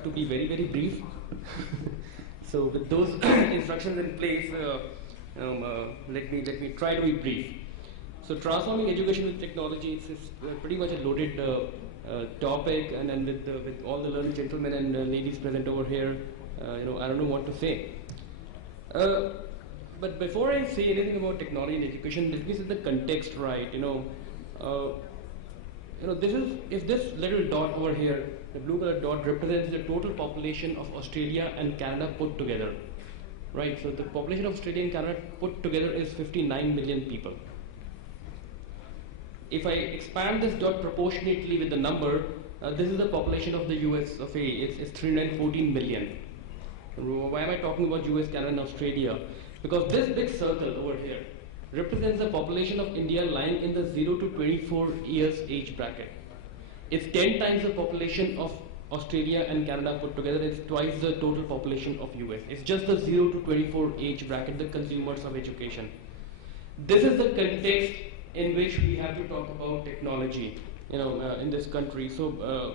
have to be very, very brief. So with those instructions in place, let me try to be brief. So transforming education with technology is pretty much a loaded topic, and then with all the learned gentlemen and ladies present over here, I don't know what to say. But before I say anything about technology in education, let me set the context right. If this little dot over here, the blue color dot, represents the total population of Australia and Canada put together, right? So the population of Australia and Canada put together is 59 million people. If I expand this dot proportionately with the number, this is the population of the US of A. It's 314 million. Why am I talking about US, Canada, and Australia? Because this big circle over here represents the population of India lying in the 0 to 24 years age bracket. It's 10 times the population of Australia and Canada put together. It's twice the total population of US. It's just the 0 to 24 age bracket, the consumers of education. This is the context in which we have to talk about technology, in this country. So,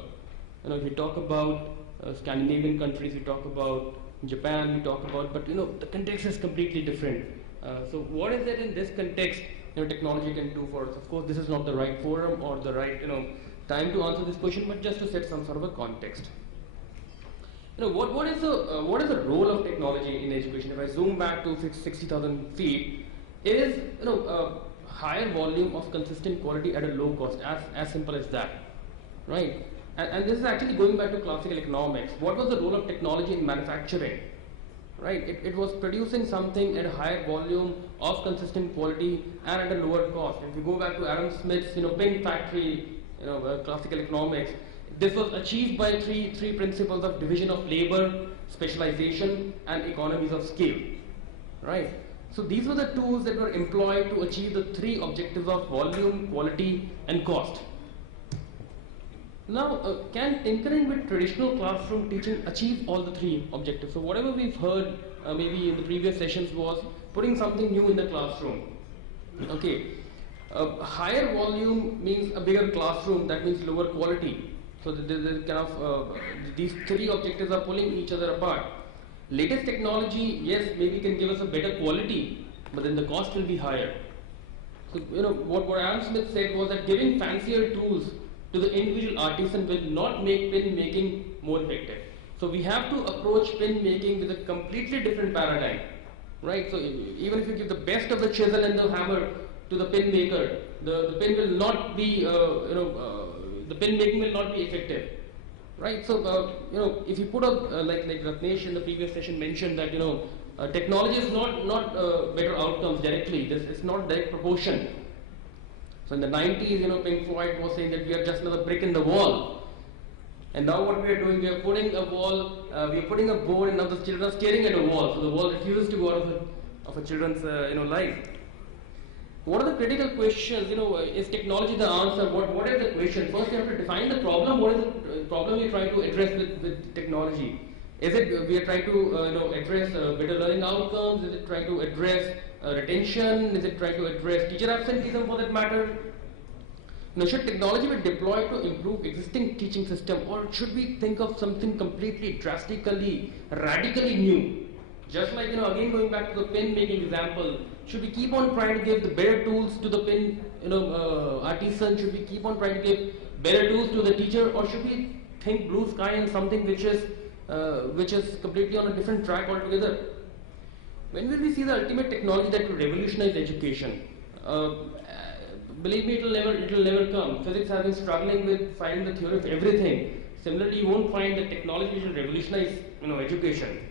if you talk about Scandinavian countries, you talk about Japan, you talk about, but the context is completely different. So what is it in this context technology can do for us? Of course, this is not the right forum or the right time to answer this question, but just to set some sort of a context. What is the role of technology in education? If I zoom back to 60,000 feet, it is higher volume of consistent quality at a low cost, as simple as that, right? And this is actually going back to classical economics. What was the role of technology in manufacturing? Right, it was producing something at a higher volume of consistent quality and at a lower cost. If you go back to Adam Smith's pen factory, classical economics, this was achieved by three principles of division of labor, specialization, and economies of scale. Right. So these were the tools that were employed to achieve the three objectives of volume, quality, and cost. Now, can tinkering with traditional classroom teaching achieve all the three objectives? So whatever we've heard maybe in the previous sessions was putting something new in the classroom. Okay, higher volume means a bigger classroom, that means lower quality. So these three objectives are pulling each other apart. Latest technology, yes, maybe can give us a better quality, but then the cost will be higher. So what Adam Smith said was that giving fancier tools to the individual artisan will not make pen making more effective. So we have to approach pen making with a completely different paradigm, right? So even if you give the best of the chisel and the hammer to the pen maker, the pen will not be, the pen making will not be effective, right? So if you put up like Rakesh in the previous session mentioned that technology is not better outcomes directly. It's not direct proportion. So in the 90s, Pink Floyd was saying that we are just another brick in the wall. And now what we are doing, we are putting a wall, we are putting a board, and now the children are staring at a wall. So the wall refuses to go out of a children's life. What are the critical questions? Is technology the answer? What are the questions? First, you have to define the problem. What is the problem you're trying to address with technology? Is it we are trying to address better learning outcomes? Is it trying to address retention? Is it trying to address teacher absenteeism for that matter? Should technology be deployed to improve existing teaching system, or should we think of something completely drastically, radically new? Just like again going back to the pen making example, should we keep on trying to give the better tools to the pen artisan? Should we keep on trying to give better tools to the teacher, or should we think blue sky and something which is completely on a different track altogether? When will we see the ultimate technology that will revolutionize education? Believe me, it will never come. Physics has been struggling with finding the theory of everything. Similarly, you won't find the technology which will revolutionize education.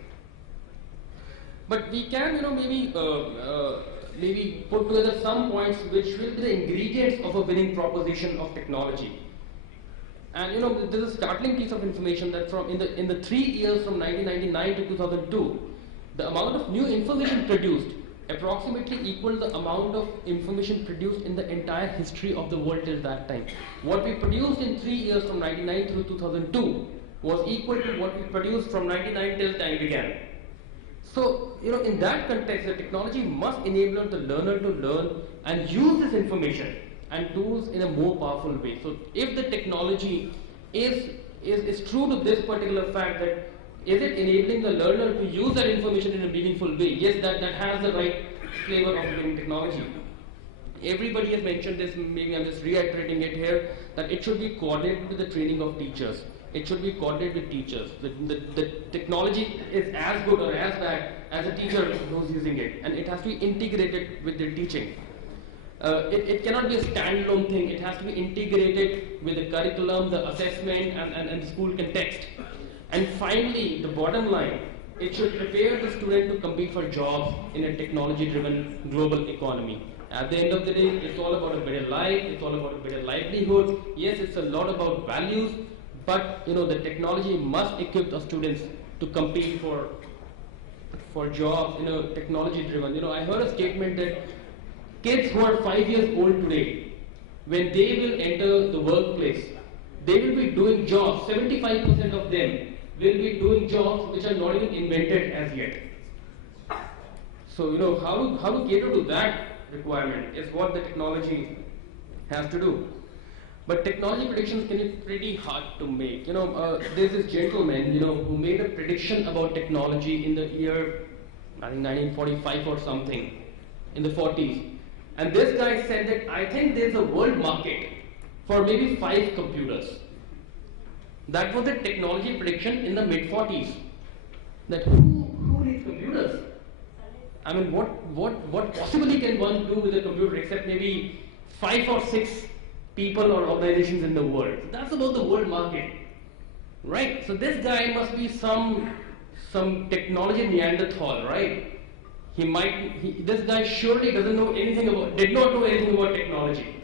But we can maybe put together some points which will be the ingredients of a winning proposition of technology. And there's a startling piece of information that in the 3 years from 1999 to 2002, the amount of new information produced approximately equal the amount of information produced in the entire history of the world till that time. What we produced in 3 years from 1999 through 2002 was equal to what we produced from 1999 till time began. So, in that context, the technology must enable the learner to learn and use this information and tools in a more powerful way. So, if the technology is is true to this particular fact that is it enabling the learner to use that information in a meaningful way? Yes, that has the right flavor of learning technology. Everybody has mentioned this, maybe I'm just reiterating it here, that it should be coordinated with the training of teachers. It should be coordinated with teachers. The technology is as good or as bad as a teacher who's using it, and it has to be integrated with their teaching. It cannot be a standalone thing. It has to be integrated with the curriculum, the assessment, and the school context. And finally, the bottom line, it should prepare the student to compete for jobs in a technology-driven global economy. At the end of the day, it's all about a better life, it's all about a better livelihood. Yes, it's a lot about values, but the technology must equip the students to compete for jobs, technology-driven. I heard a statement that kids who are 5 years old today, when they will enter the workplace, they will be doing jobs, 75% of them will be doing jobs which are not even invented as yet. So, how to cater to that requirement is what the technology has to do. But technology predictions can be pretty hard to make. There's this gentleman, who made a prediction about technology in the year, I think 1945 or something, in the 40s. And this guy said that I think there's a world market for maybe 5 computers. That was a technology prediction in the mid-40s. That who needs computers? I mean, what possibly can one do with a computer except maybe 5 or 6 people or organizations in the world? So that's about the world market, right? So this guy must be some technology Neanderthal, right? This guy surely did not know anything about technology.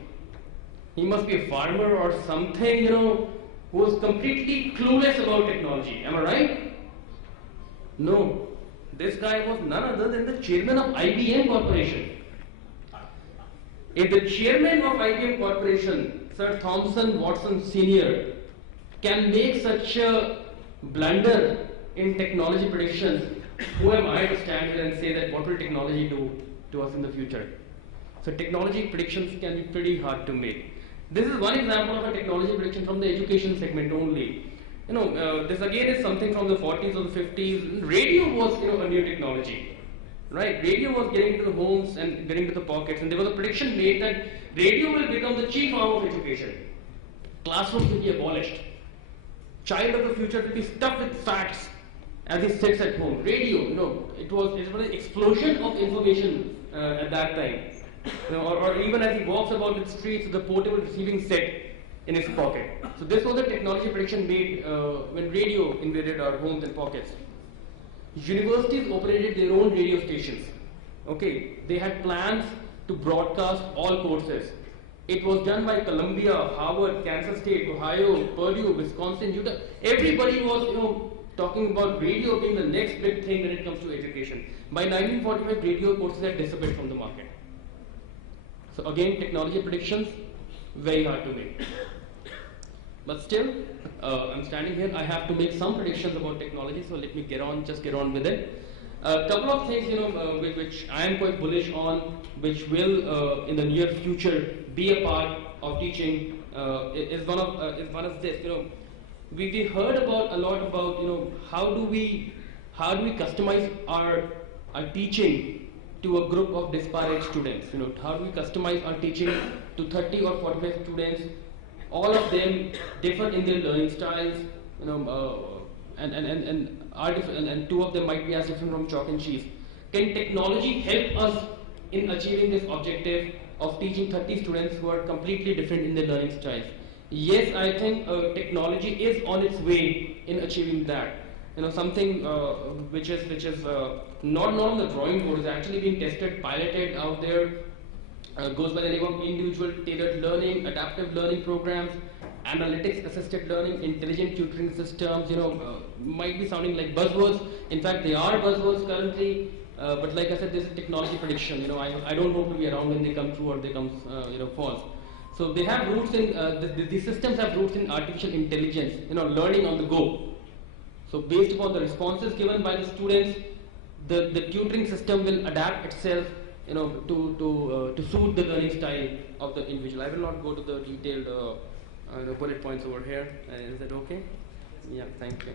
He must be a farmer or something, who was completely clueless about technology. Am I right? No. This guy was none other than the chairman of IBM Corporation. If the chairman of IBM Corporation, Sir Thomson Watson Sr., can make such a blunder in technology predictions, who am I to stand here and say that what will technology do to us in the future? So technology predictions can be pretty hard to make. This is one example of a technology prediction from the education segment only. This again is something from the 40s or the 50s. Radio was, a new technology, right? Radio was getting into the homes and getting to the pockets, and there was a prediction made that radio will become the chief arm of education. Classrooms will be abolished. Child of the future will be stuffed with facts as he sits at home. Radio, it was an explosion of information at that time. Or even as he walks about the streets with the portable receiving set in his pocket. So this was a technology prediction made when radio invaded our homes and pockets. Universities operated their own radio stations. Okay, they had plans to broadcast all courses. It was done by Columbia, Harvard, Kansas State, Ohio, Purdue, Wisconsin, Utah. Everybody was, talking about radio being the next big thing when it comes to education. By 1945, radio courses had disappeared from the market. So again, technology predictions, very hard to make. But still, I'm standing here, I have to make some predictions about technology, so let me get on with it. A couple of things, which I am quite bullish on, which will, in the near future, be a part of teaching, is one of this. We heard a lot about, how do we customize our teaching to a group of disparate students. How do we customize our teaching to 30 or 45 students? All of them differ in their learning styles, and 2 of them might be as different from chalk and cheese. Can technology help us in achieving this objective of teaching 30 students who are completely different in their learning styles? Yes, I think technology is on its way in achieving that. Something which is not on the drawing board is actually being tested, piloted out there. Goes by the name of individual tailored learning, adaptive learning programs, analytics assisted learning, intelligent tutoring systems. Might be sounding like buzzwords. In fact, they are buzzwords currently. But like I said, this is technology prediction. I don't hope to be around when they come true or they come false. So they have roots in these systems have roots in artificial intelligence. Learning on the go. So based upon the responses given by the students, the tutoring system will adapt itself, to suit the learning style of the individual. I will not go to the detailed bullet points over here. Is that okay? Yeah, thank you.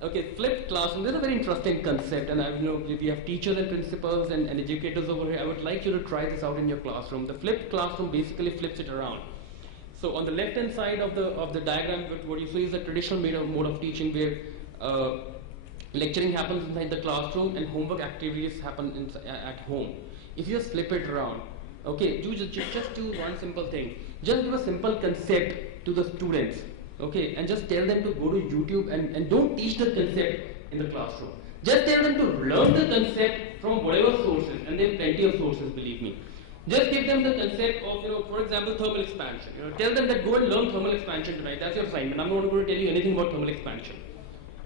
Okay, flipped classroom. This is a very interesting concept, and we have teachers and principals and educators over here. I would like you to try this out in your classroom. The flipped classroom basically flips it around. So on the left-hand side of the diagram, what you see is the traditional mode of teaching, where lecturing happens inside the classroom and homework activities happen at home. If you just flip it around, okay, just do one simple thing. Just give a simple concept to the students, okay, and just tell them to go to YouTube and don't teach the concept in the classroom. Just tell them to learn the concept from whatever sources, and there are plenty of sources, believe me. Just give them the concept of, for example, thermal expansion. Tell them that go and learn thermal expansion tonight. That's your assignment. I'm not going to tell you anything about thermal expansion.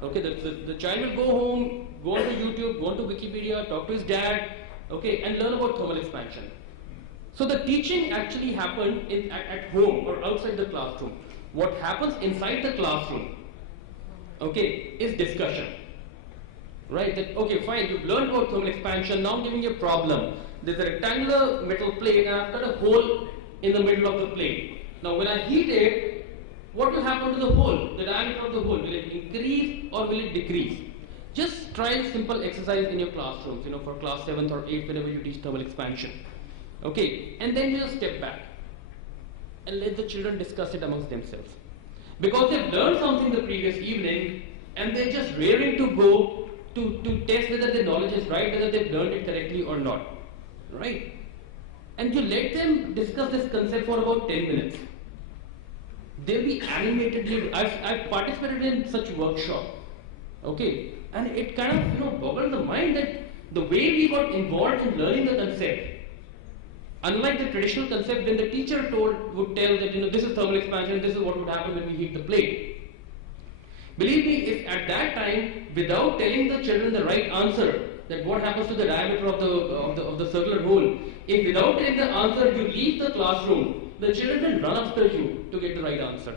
Okay, the child will go home, go onto YouTube, go onto Wikipedia, talk to his dad, okay, and learn about thermal expansion. So the teaching actually happened at home or outside the classroom. What happens inside the classroom, okay, is discussion. Right? That, okay, fine, you've learned about thermal expansion, now I'm giving you a problem. There's a rectangular metal plate and I've cut a hole in the middle of the plate. Now when I heat it, what will happen to the hole, the diameter of the hole? Will it increase or will it decrease? Just try a simple exercise in your classrooms, for class 7th or 8th, whenever you teach thermal expansion. Okay, and then you just step back and let the children discuss it amongst themselves. Because they've learned something the previous evening and they're just raring to go to test whether their knowledge is right, whether they've learned it correctly or not. Right? And you let them discuss this concept for about 10 minutes. They'll be animatedly. I've participated in such workshop, okay, and it kind of boggled the mind that the way we got involved in learning the concept, unlike the traditional concept when the teacher would tell that this is thermal expansion, this is what would happen when we heat the plate. Believe me, if at that time, without telling the children the right answer, that what happens to the diameter of the circular hole, if without telling the answer you leave the classroom, the children will run after you to get the right answer.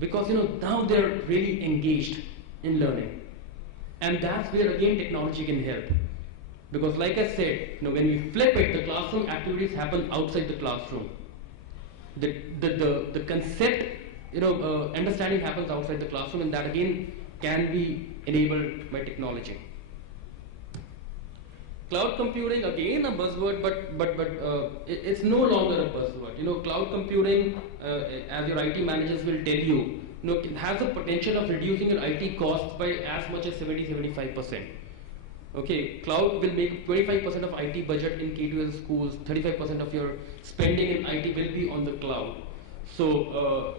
Because now they're really engaged in learning. And that's where again technology can help. Because like I said, when we flip it, the classroom activities happen outside the classroom. The concept, understanding happens outside the classroom, and that again can be enabled by technology. Cloud computing, again a buzzword, but it's no longer a buzzword. Cloud computing, as your IT managers will tell you, it has the potential of reducing your IT costs by as much as 70-75%. Okay, cloud will make 25% of IT budget in K-12 schools, 35% of your spending in IT will be on the cloud. So,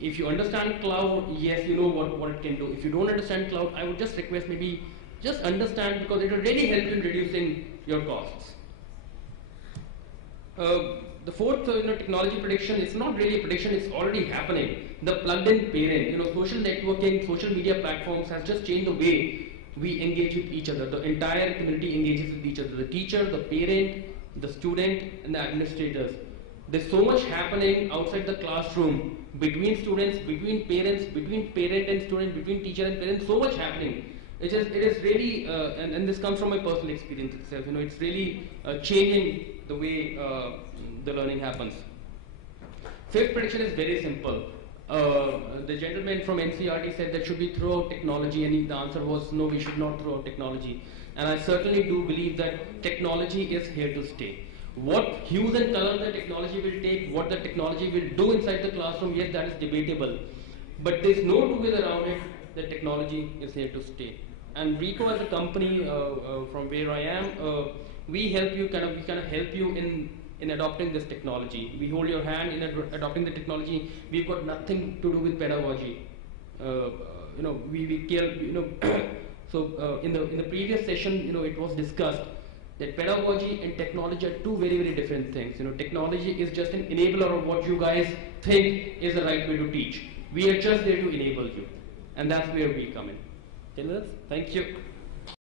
if you understand cloud, yes, you know what it can do. If you don't understand cloud, I would just request maybe just understand, because it will really help in reducing your costs. The fourth, technology prediction, it's not really a prediction, it's already happening. The plugged-in parent, social networking, social media platforms has just changed the way we engage with each other. The entire community engages with each other. The teacher, the parent, the student, and the administrators. There's so much happening outside the classroom, between students, between parents, between parent and student, between teacher and parent, so much happening. It is really, and this comes from my personal experience itself, it's really changing the way the learning happens. Fifth prediction is very simple. The gentleman from NCRT said that should we throw out technology, and the answer was no, we should not throw out technology. And I certainly do believe that technology is here to stay. What hues and colors the technology will take, what the technology will do inside the classroom, yes, that is debatable. But there's no two ways around it, that technology is here to stay. And RICOH as a company, from where I am, we help you, we help you in adopting this technology. We hold your hand in adopting the technology. We've got nothing to do with pedagogy. We care, so in the previous session, it was discussed that pedagogy and technology are two very, very different things. Technology is just an enabler of what you guys think is the right way to teach. We are just there to enable you. And that's where we come in. Thank you.